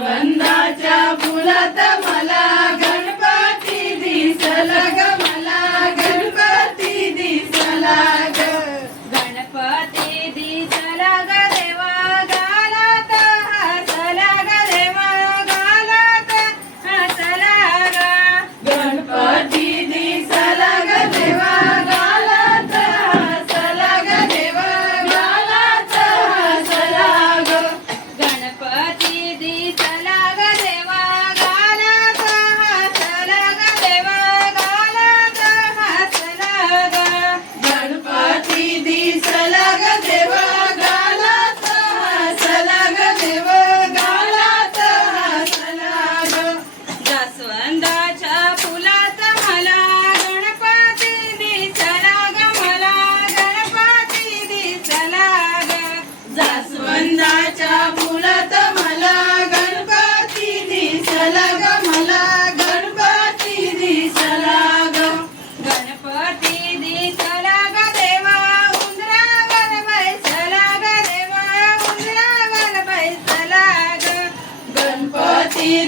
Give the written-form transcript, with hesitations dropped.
जास्वंदाच्या फुलात मला गणपती दिसला ग, मला गणपती दिसला ग. गणपती दिसला ग देवा गालात हसला ग देवा गालात हसला ग. गणपती दिसला ग देवा गालात हसला ग देवा गालात हसला ग. गणपती दिसला ग देवा गालात हसला ग देवा गालात हसला ग. गणपती दिसला ग देवा गालात हसला ग देवा गालात हसला ग. जास्वंदाच्या फुलात मला गणपती दिसला ग, मला गणपती दिसला ग. जास्वंदाच्या फुलात मला गणपती दिसला ग, मला गणपती दिसला ग. गणपती दिसला ग देवा उंदरावर बैसला ग देवा उंदरावर बैसला ग. गणपती